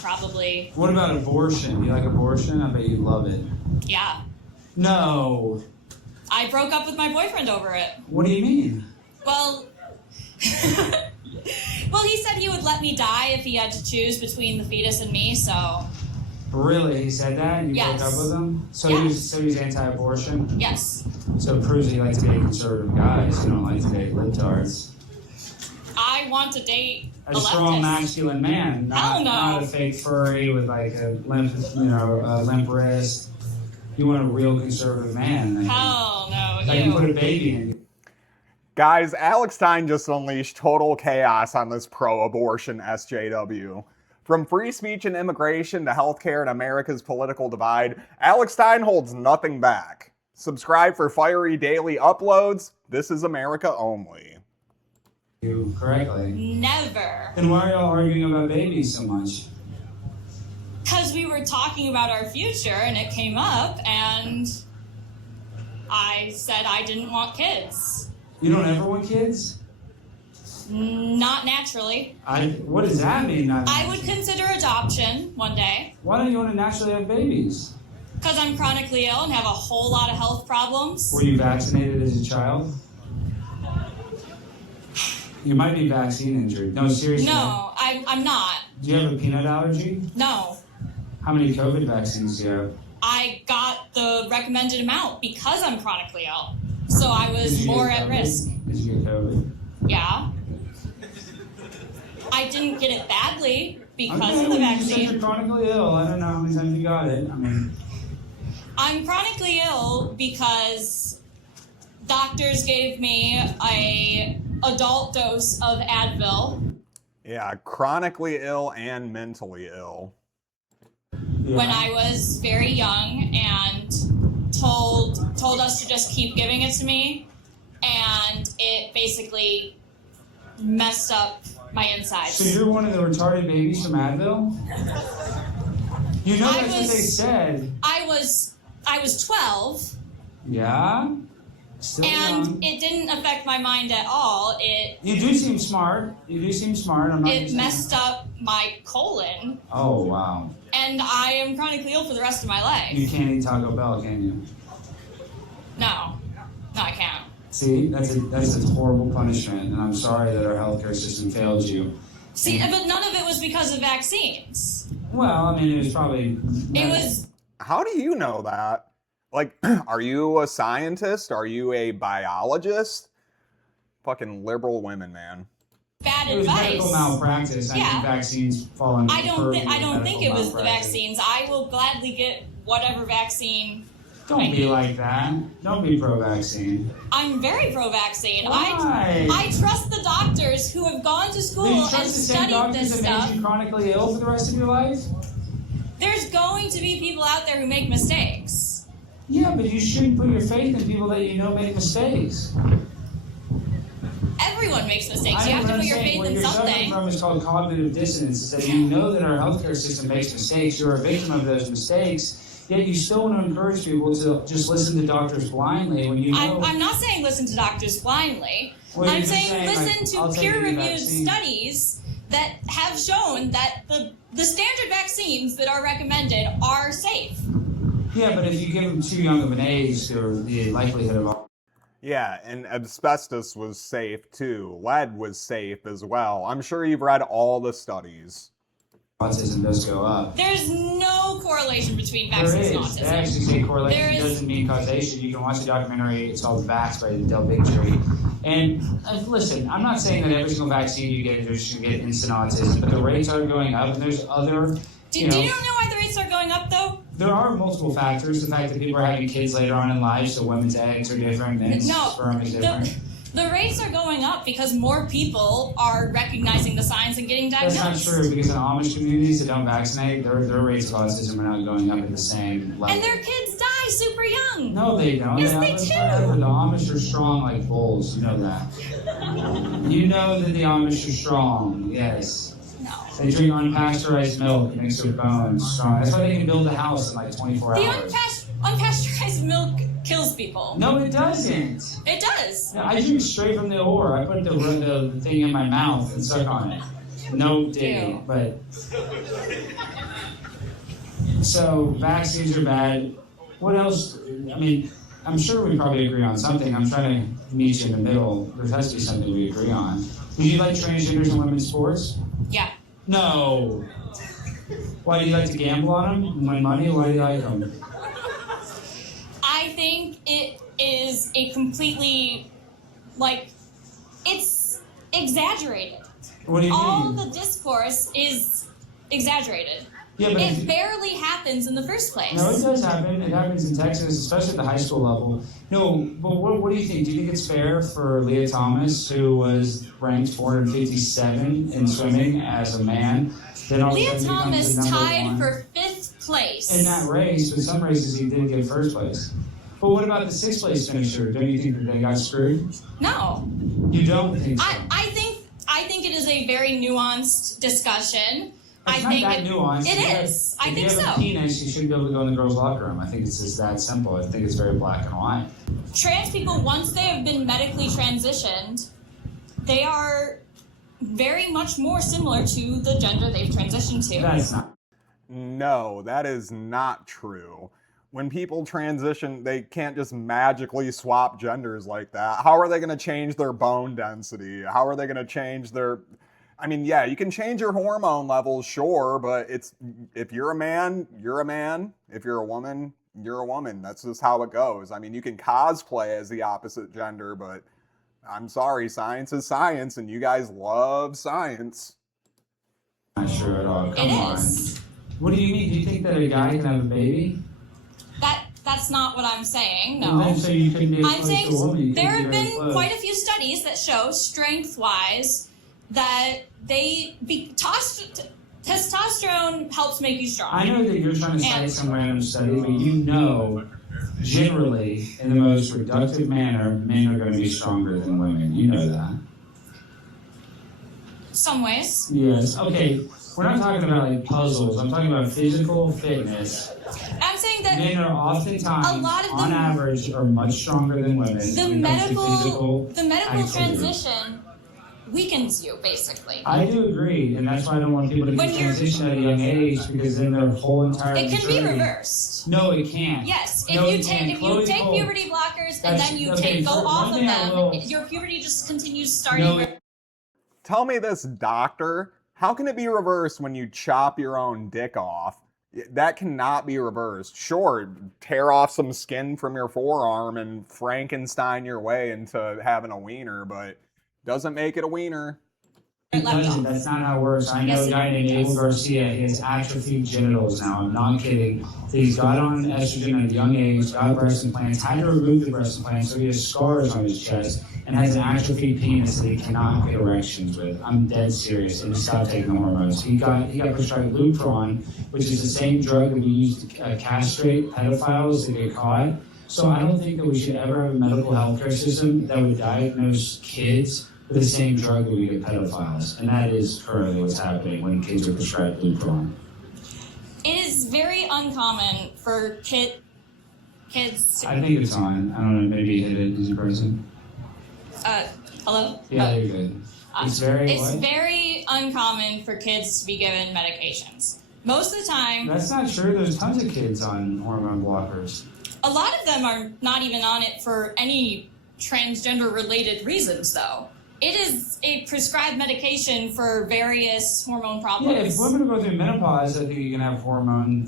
probably. What about abortion? You like abortion? I bet you'd love it. Yeah. No. I broke up with my boyfriend over it. What do you mean? Well, well, he said he would let me die if he had to choose between the fetus and me, so... Really? He said that? You Yes. broke up with him? So Yes. he's anti-abortion? Yes. So it proves that you like to date conservative guys. You don't like to date libtards. I want to date A strong leftist. masculine man, Hell no. not a fake furry with like a limp, limp wrist. You want a real conservative man. Hell no, That can put a baby in. Guys, Alex Stein just unleashed total chaos on this pro-abortion SJW. From free speech and immigration to healthcare and America's political divide, Alex Stein holds nothing back. Subscribe for fiery daily uploads. This is America only. You correctly. Never. Then why are y'all arguing about babies so much? Because we were talking about our future and it came up and I said I didn't want kids. You don't ever want kids? Not naturally. What does that mean? I would consider adoption one day. Why don't you want to naturally have babies? Because I'm chronically ill and have a whole lot of health problems. Were you vaccinated as a child? You might be vaccine injured. No, seriously. No, I'm not. Do you have a peanut allergy? No. How many COVID vaccines do you have? I got the recommended amount because I'm chronically ill. So I Did was you more get at COVID? risk. Did you get COVID? Yeah. I didn't get it badly because Okay, of the well, you said vaccine. you're chronically ill. I don't know how many times you got it. I mean, I'm chronically ill because doctors gave me a adult dose of Advil Yeah, chronically ill and mentally ill. yeah. when I was very young and told us to just keep giving it to me, and it basically messed up my insides. So you're one of the retarded babies from Advil? You know that's what they said. I was 12. Yeah? Still And young. it didn't affect my mind at all. You do seem smart. You do seem smart. I'm not It saying- messed up my colon, Oh, wow. and I am chronically ill for the rest of my life. You can't eat Taco Bell, can you? No, I can't. See, that's a horrible punishment, and I'm sorry that our healthcare system failed you. See, but none of it was because of vaccines. Well, I mean, it was probably... It was How do you know that? Like, are you a scientist? Are you a biologist? Fucking liberal women, man. bad It was advice. medical malpractice. I Yeah. think vaccines fall under I the don't purview think of it medical was the malpractice. vaccines. I will gladly get whatever vaccine. Don't be like that. Don't be pro-vaccine. I'm very pro-vaccine. Why? I trust the doctors who have gone to Do school you and trust the same studied doctors this that made stuff. you chronically ill for the rest of your life? There's going to be people out there who make mistakes. Yeah, but you shouldn't put your faith in people that you know make mistakes. Everyone makes mistakes. You have to put your faith Where in you're suffering something. from is called cognitive dissonance. Is that you know that our healthcare system makes mistakes. You're a victim of those mistakes, yet you still want to encourage people to just listen to doctors blindly when you know... I'm not saying listen to doctors blindly. Well, you're I'm just saying like, listen I'll to take the peer-reviewed vaccine. studies that have shown that the standard vaccines that are recommended are safe. Yeah, but if you give them too young of an age, the likelihood of... Yeah, and asbestos was safe too. Lead was safe as well. I'm sure you've read all the studies. autism does go up. There's no correlation between There vaccines and is. They autism. actually say correlation There is- doesn't mean causation. You can watch a documentary, it's called Vax by Del Bigtree. And listen, I'm not saying that every single vaccine you get, you should get instant autism, but the rates are going up, and there's other, Do you not know why the rates are going up, though? there are multiple factors. The fact that people are having kids later on in life, so women's eggs are different, men's sperm is different. The rates are going up because more people are recognizing the signs and getting That's diagnosed. not true, because in Amish communities that don't vaccinate, their rates of autism are not going up at the same level. And their kids die super young. No, they don't. Yes, live they do. forever. The Amish are strong like bulls. You know that. You know that the Amish are strong. Yes. No. They drink unpasteurized milk. It makes their bones strong. That's why they can build a house in like 24 The hours. unpasteurized milk kills people. No, it doesn't. It does. No, I drink straight from the ore. I put the thing in my mouth and suck on it. No digging, but so vaccines are bad. What else? I mean, I'm sure we probably agree on something. I'm trying to meet you in the middle. There has to be something we agree on. Do you like transgenders in women's sports? Yeah. No. Why do you like to gamble on them and win money? Why do you like them? I think it is a completely, it's exaggerated. What do you All mean? the discourse is exaggerated. Yeah, but It barely happens in the first place. no, it does happen. It happens in Texas, especially at the high school level. No, but what do you think? Do you think it's fair for Leah Thomas, who was ranked 457 in swimming as a man, then all of a Leah sudden becomes Thomas the number tied one? for 5th place. In that race, but some races he did get first place. But what about the 6th place finisher? Don't you think that they got screwed? No. You don't think so? I think it is a very nuanced discussion. It's not that nuanced. It is. I think If you have so. a penis, you shouldn't be able to go in the girls' locker room. I think it's just that simple. I think it's very black and white. Trans people, once they have been medically transitioned, they are very much more similar to the gender they've transitioned to. That's not. No, that is not true. When people transition, they can't just magically swap genders like that. How are they going to change their bone density? How are they going to change their... I mean, yeah, you can change your hormone levels, sure, but if you're a man, you're a man. If you're a woman, you're a woman. That's just how it goes. I mean, you can cosplay as the opposite gender, but I'm sorry, science is science, and you guys love science. Not sure at all. Come It on. is. What do you mean? Do you think that a guy can have a baby? That's not what I'm saying, And no. then so you couldn't be I'm exposed to a woman. saying You there couldn't have be very been close. quite a few studies that show, strength-wise, that testosterone helps make you strong. I know that you're trying to cite And- some random study, but you know, generally, in the most reductive manner, men are going to be stronger than women. You know that. Some ways. Yes. Okay. We're not talking about like puzzles. I'm talking about physical fitness. I'm saying that Men are oftentimes, A lot of on them- average, are much stronger than women. the when it comes to physical medical activity. transition weakens you, basically. I do agree, and that's why I don't want people to When get you're- transition at a young age, because then their whole entire It can be maturity- reversed. No, it can't. Yes, if No, you it can't. take Chloe's told- puberty blockers and That's- then you okay, go for off one of thing I them, will- your puberty just continues starting. No, Tell me this, doctor. How can it be reversed when you chop your own dick off? That cannot be reversed. Sure, tear off some skin from your forearm and Frankenstein your way into having a wiener, but doesn't make it a wiener. It Left doesn't. off. That's not how it works. I know Yes, a guy it named Abel does. Garcia. He has atrophied genitals now. I'm not kidding. He's got on estrogen at a young age, got breast implants, had to remove the breast implants, so he has scars on his chest, and has an atrophied penis that he cannot get erections with. I'm dead serious, and he stopped taking the hormones. He got prescribed Lupron, which is the same drug that we use to castrate pedophiles that get caught. So I don't think that we should ever have a medical healthcare system that would diagnose kids with the same drug that we get pedophiles, and that is currently what's happening when kids are prescribed Lupron. It is very uncommon for kids. I think it's on. I don't know, maybe hit it as a person. Hello. Yeah, you're good. It's very It's what? very uncommon for kids to be given medications. Most of the time, That's not true. There's tons of kids on hormone blockers. a lot of them are not even on it for any transgender-related reasons, though. It is a prescribed medication for various hormone Yeah, problems. if women go through menopause, I think you can have hormone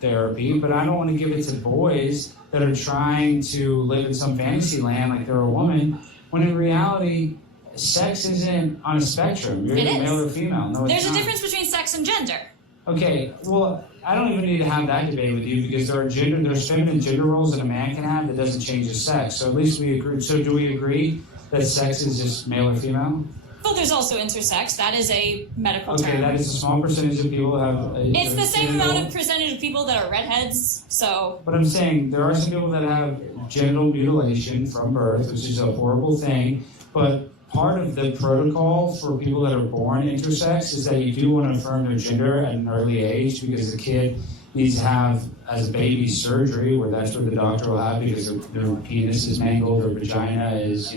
therapy, but I don't want to give it to boys that are trying to live in some fantasy land like they're a woman, when in reality, sex isn't on a spectrum. You're It either is. male or female. No, it's There's a not. difference between sex and gender. Okay, well, I don't even need to have that debate with you because there's feminine gender roles that a man can have that doesn't change his sex. So at least we agree. So do we agree that sex is just male or female? Well, there's also intersex. That is a medical Okay, term. that is a small percentage of people who have. It's the same genital- amount of percentage of people that are redheads, so But I'm saying there are some people that have genital mutilation from birth, which is a horrible thing. But part of the protocol for people that are born intersex is that you do want to affirm their gender at an early age because the kid needs to have, as a baby, surgery where that's what the doctor will have because their penis is mangled, their vagina is,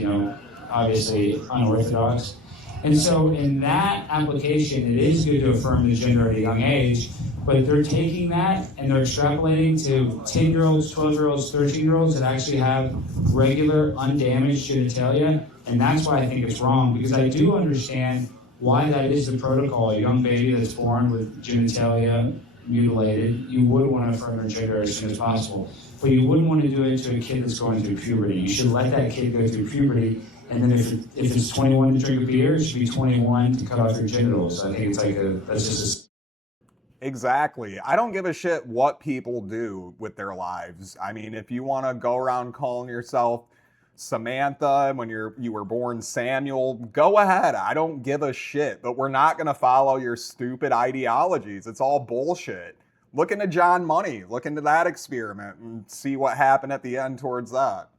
obviously unorthodox. And so in that application, it is good to affirm the gender at a young age, but they're taking that and they're extrapolating to 10-year-olds, 12-year-olds, 13-year-olds that actually have regular, undamaged genitalia. And that's why I think it's wrong, because I do understand why that is the protocol. A young baby that's born with genitalia mutilated, you would want to affirm their gender as soon as possible. But you wouldn't want to do it to a kid that's going through puberty. You should let that kid go through puberty, and then if it's 21 to drink a beer, it should be 21 to cut off your genitals. I think it's like that's just a... Exactly. I don't give a shit what people do with their lives. I mean, if you want to go around calling yourself Samantha when you were born Samuel, go ahead. I don't give a shit. But we're not going to follow your stupid ideologies. It's all bullshit. Look into John Money. Look into that experiment and see what happened at the end towards that.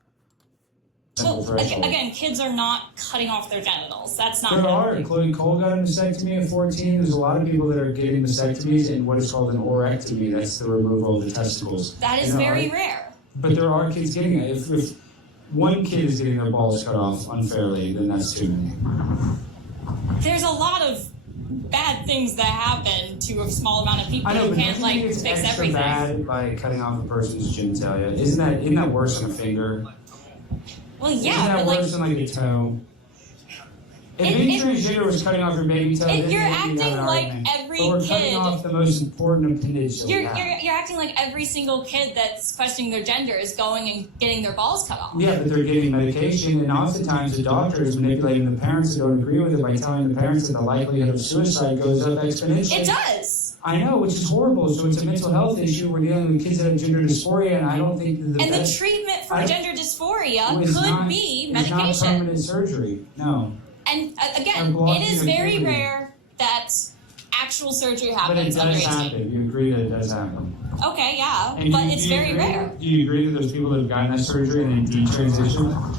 Well, again, kids are not cutting off their genitals. That's not There are, including Cole got a mastectomy at 14. There's a lot of people that are getting mastectomies and what is called an orectomy. That's the removal of the testicles. That is very rare. But there are kids getting it. If one kid is getting their balls cut off unfairly, then that's too many. There's a lot of bad things that happen to a small amount of people. I know, You but can't like it's fix extra everything. bad by cutting off a person's genitalia. Isn't that worse than a finger? Well, yeah, Isn't that but like worse than like a toe? If being transgender was cutting off your baby toe, then you're maybe you'd acting have an like argument. every But we're kid. cutting off the most important appendage that we have. You're acting like every single kid that's questioning their gender is going and getting their balls cut off. Yeah, but they're getting medication, and oftentimes the doctor is manipulating the parents that don't agree with it by telling the parents that the likelihood of suicide goes up exponentially. It does. I know, which is horrible. So it's a mental health issue. We're dealing with kids that have gender dysphoria, and I don't think that And the treatment for gender dysphoria it's could not- be It's not medication. permanent surgery. No. And again, blocking it is the very puberty. rare that actual surgery But it happens under does 18. happen. You agree that it does happen. Okay, yeah, And but do it's you very agree- rare. Do you agree that those people that have gotten that surgery and then detransition?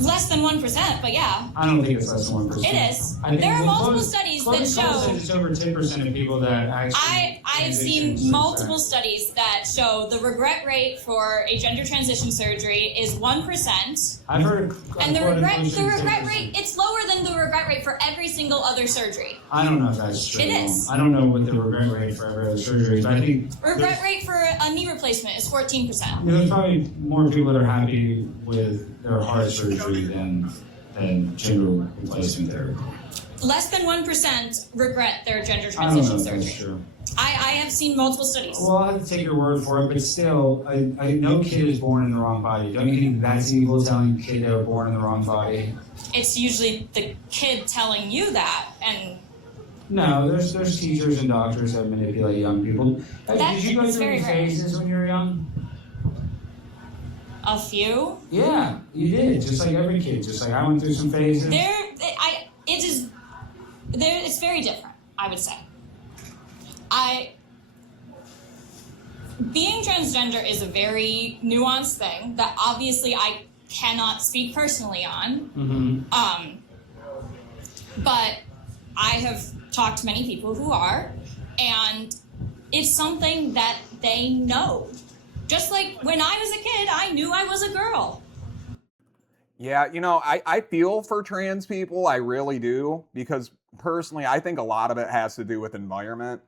Less than 1%, but yeah, I don't think it's less than 1%. it is. I think There are well, multiple Chloe- studies Chloe that says show. it's over 10% of people that actually. I have seen multiple studies that show the regret rate for a gender transition surgery is 1%, I've heard. and the quoted regret closer to 10%. rate it's lower than the regret rate for every single other surgery. I don't know if that's true. It is. I don't know what the regret rate for every other surgery is, but I think. Regret rate for a knee replacement is 14%. There's probably more people that are happy with their heart surgery than gender replacement therapy. Less than 1% regret their gender I don't know transition if that's surgery. true. I have seen multiple studies. Well, I'll have to take your word for it, but still, no kid is born in the wrong body. Don't you think that's evil, telling a kid they were born in the wrong body? It's usually the kid telling you that, and No, there's teachers and doctors that manipulate young people. Did you go That's through any very rare. phases when you were young? a few. Yeah, you did. Just like every kid. Just like I went through some phases. It's very different, I would say. Being transgender is a very nuanced thing that obviously I cannot speak personally on. Mm-hmm. But I have talked to many people who are, and it's something that they know. Just like when I was a kid, I knew I was a girl. Yeah, I feel for trans people, I really do, because personally, I think a lot of it has to do with environment.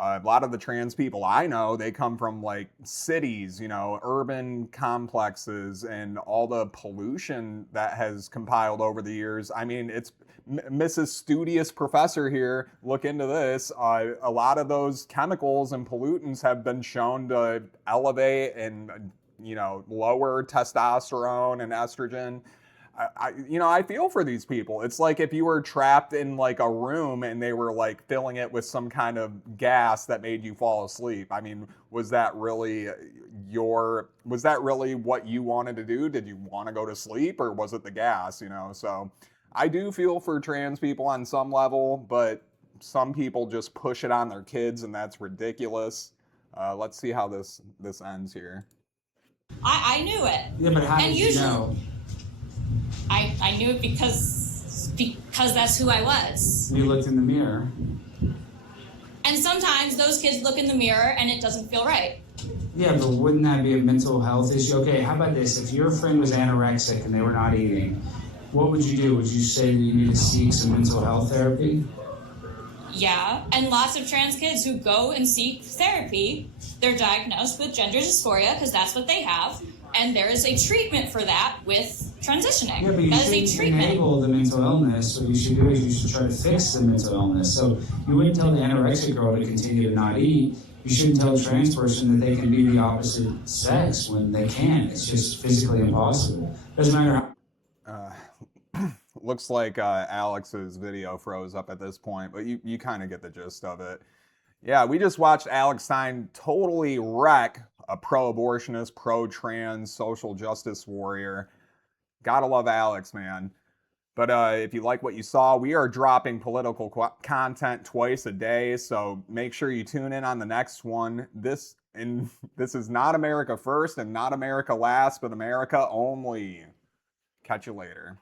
A lot of the trans people I know, they come from like cities, urban complexes, and all the pollution that has compiled over the years. I mean, it's Mrs. Studious Professor here, look into this. A lot of those chemicals and pollutants have been shown to elevate and lower testosterone and estrogen. I feel for these people. It's like if you were trapped in like a room and they were like filling it with some kind of gas that made you fall asleep. I mean, was that really what you wanted to do? Did you want to go to sleep, or was it the gas, So I do feel for trans people on some level, but some people just push it on their kids, and that's ridiculous. Let's see how this ends here. I knew it. Yeah, but how And did you usually- know? I knew it because that's who I was. You looked in the mirror. And sometimes those kids look in the mirror and it doesn't feel right. Yeah, but wouldn't that be a mental health issue? Okay, how about this? If your friend was anorexic and they were not eating, what would you do? Would you say that you need to seek some mental health therapy? Yeah, and lots of trans kids who go and seek therapy, they're diagnosed with gender dysphoria because that's what they have, and there is a treatment for that with transitioning. Yeah, but you that is a shouldn't treatment. enable the mental illness. What you should do is you should try to fix the mental illness. So you wouldn't tell the anorexic girl to continue to not eat. You shouldn't tell a trans person that they can be the opposite sex when they can't. It's just physically impossible. Doesn't matter how. Looks like Alex's video froze up at this point, but you kind of get the gist of it. Yeah, we just watched Alex Stein totally wreck a pro-abortionist, pro-trans, social justice warrior. Gotta love Alex, man. But if you like what you saw, we are dropping political content twice a day, so make sure you tune in on the next one. This is not America first and not America last, but America only. Catch you later.